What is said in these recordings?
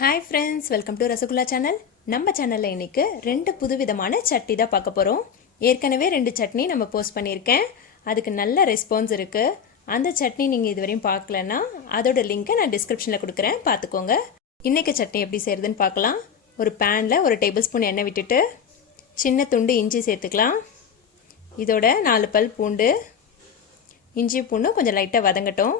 Hi friends, welcome to rasgulla channel. நம்ம சேனலில் இன்றைக்கி 2 புதுவிதமான சட்னி தான் பார்க்க போகிறோம். ஏற்கனவே 2 சட்னி நம்ம போஸ்ட் பண்ணியிருக்கேன். அதுக்கு நல்ல ரெஸ்பான்ஸ் இருக்குது. அந்த சட்னி நீங்கள் இதுவரையும் பார்க்கலன்னா அதோட லிங்க்கை நான் டிஸ்கிரிப்ஷனில் கொடுக்குறேன், பார்த்துக்கோங்க. இன்றைக்கி சட்னி எப்படி செய்கிறதுன்னு பார்க்கலாம். ஒரு பேனில் 1 டேபிள் ஸ்பூன் எண்ணெய் விட்டுட்டு சின்ன துண்டு இஞ்சி சேர்த்துக்கலாம். இதோட 4 பல் பூண்டு, இஞ்சி பூண்டு கொஞ்சம் லைட்டாக வதங்கட்டும்.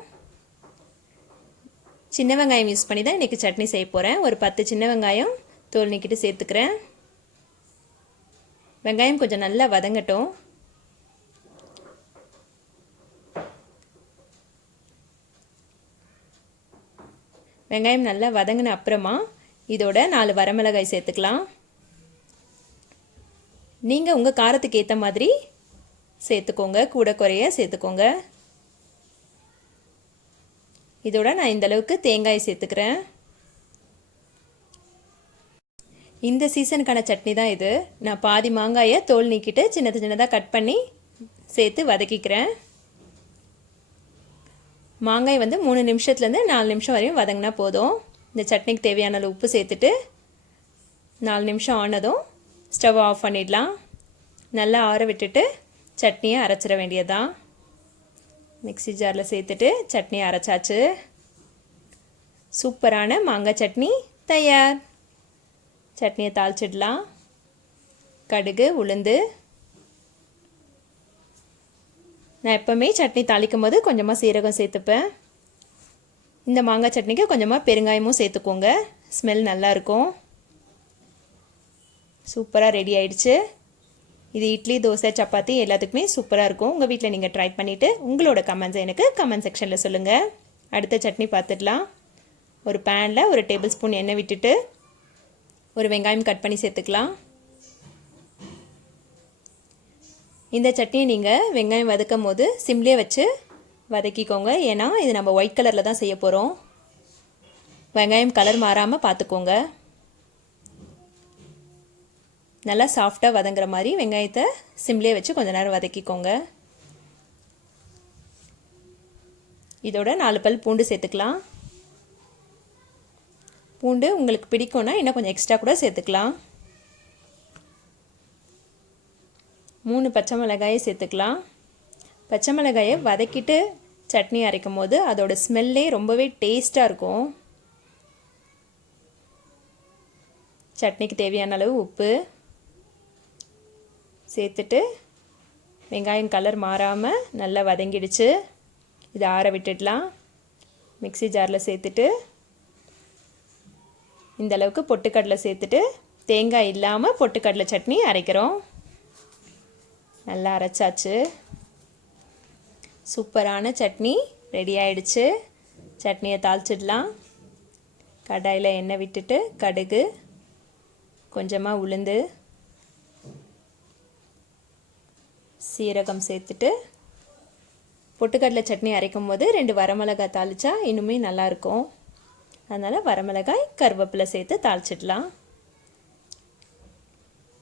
சின்ன வெங்காயம் யூஸ் பண்ணி தான் இன்றைக்கி சட்னி செய்ய போகிறேன். ஒரு 10 சின்ன வெங்காயம் தோல் நீக்கிட்டு சேர்த்துக்கிறேன். வெங்காயம் கொஞ்சம் நல்லா வதங்கட்டும். வெங்காயம் நல்லா வதங்கின அப்புறமா இதோட 4 வரமிளகாய் சேர்த்துக்கலாம். நீங்கள் உங்கள் காரத்துக்கு ஏற்ற மாதிரி சேர்த்துக்கோங்க, கூட குறைய சேர்த்துக்கோங்க. இதோட நான் இந்த அளவுக்கு தேங்காய் சேர்த்துக்கிறேன். இந்த சீசனுக்கான சட்னி தான் இது. நான் பாதி மாங்காயை தோல் நீக்கிட்டு சின்னதாக கட் பண்ணி சேர்த்து வதக்கிக்கிறேன். மாங்காய் 3 நிமிஷத்துலேருந்து 4 நிமிஷம் வரையும் வதங்கினா போதும். இந்த சட்னிக்கு தேவையான அளவு உப்பு சேர்த்துட்டு 4 நிமிஷம் ஆனதும் ஸ்டவ் ஆஃப் பண்ணிடலாம். நல்லா ஆற விட்டுட்டு சட்னியை அரைச்சிட வேண்டியதுதான். மிக்ஸி ஜாரில் சேர்த்துட்டு சட்னி அரைச்சாச்சு. சூப்பரான மாங்காய் சட்னி தயார். சட்னியை தாளிச்சிடலாம். கடுகு, உளுந்து. நான் எப்போவுமே சட்னி தாளிக்கும் போது கொஞ்சமாக சீரகம் சேர்த்துப்பேன். இந்த மாங்காய் சட்னிக்கு கொஞ்சமாக பெருங்காயமும் சேர்த்துக்கோங்க, ஸ்மெல் நல்லாயிருக்கும். சூப்பராக ரெடி ஆயிடுச்சு. இது இட்லி, தோசை, சப்பாத்தி எல்லாத்துக்குமே சூப்பராக இருக்கும். உங்கள் வீட்டில் நீங்கள் ட்ரை பண்ணிவிட்டு உங்களோட கமெண்ட்ஸை எனக்கு கமெண்ட் செக்ஷனில் சொல்லுங்கள். அடுத்த சட்னி பார்த்துடலாம். ஒரு பேனில் 1 டேபிள் ஸ்பூன் எண்ணெய் விட்டுட்டு ஒரு வெங்காயம் கட் பண்ணி சேர்த்துக்கலாம். இந்த சட்னியை நீங்கள் வெங்காயம் வதக்கும் போது சிம்லேயே வச்சு வதக்கிக்கோங்க. ஏன்னா இது நம்ம ஒயிட் கலரில் தான் செய்ய போகிறோம். வெங்காயம் கலர் மாறாமல் பார்த்துக்கோங்க. நல்லா சாஃப்டாக வதங்குற மாதிரி வெங்காயத்தை சிம்லேயே வச்சு கொஞ்ச நேரம் வதக்கிக்கோங்க. இதோட 4 பல் பூண்டு சேர்த்துக்கலாம். பூண்டு உங்களுக்கு பிடிக்கும்னா இன்னும் கொஞ்சம் எக்ஸ்ட்ரா கூட சேர்த்துக்கலாம். 3 பச்சை மிளகாயை சேர்த்துக்கலாம். பச்சை மிளகாயை வதக்கிட்டு சட்னி அரைக்கும் போது அதோட ஸ்மெல்லே ரொம்பவே டேஸ்ட்டாக இருக்கும். சட்னிக்கு தேவையான அளவு உப்பு சேர்த்துட்டு வெங்காயம் கலர் மாறாமல் நல்லா வதங்கிடுச்சு. இதை ஆற விட்டுடலாம். மிக்ஸி ஜாரில் சேர்த்துட்டு இந்த அளவுக்கு பொட்டுக்கடலை சேர்த்துட்டு தேங்காய் இல்லாமல் பொட்டுக்கடலை சட்னி அரைக்கிறோம். நல்லா அரைச்சாச்சு. சூப்பரான சட்னி ரெடி ஆயிடுச்சு. சட்னியை தாளிச்சிடலாம். கடாயில் எண்ணெய் விட்டுட்டு கடுகு, கொஞ்சமாக உளுந்து, சீரகம் சேர்த்துட்டு பொட்டுக்கடலை சட்னி அரைக்கும் போது 2 வரமிளகாய் தாளித்தா இன்னுமே நல்லாயிருக்கும். அதனால் வரமிளகாய், கருவேப்பிலை சேர்த்து தாளிச்சிடலாம்.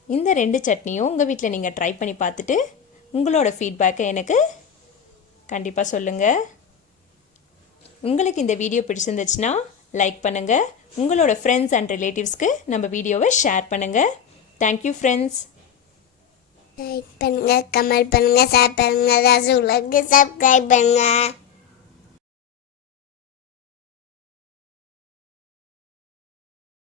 இந்த 2 சட்னியும் உங்கள் வீட்டில் நீங்கள் ட்ரை பண்ணி பார்த்துட்டு உங்களோட ஃபீட்பேக்கை எனக்கு கண்டிப்பாக சொல்லுங்கள். உங்களுக்கு இந்த வீடியோ பிடிச்சிருந்துச்சுன்னா லைக் பண்ணுங்கள். உங்களோட ஃப்ரெண்ட்ஸ் அண்ட் ரிலேட்டிவ்ஸ்க்கு நம்ம வீடியோவை ஷேர் பண்ணுங்கள். Thank you friends. லைக் பண்ணுங்க, கமெண்ட் பண்ணுங்க, ஷேர் பண்ணுங்க, ரசகுல்லாக்கு சப்ஸ்கிரைப் பண்ணுங்க.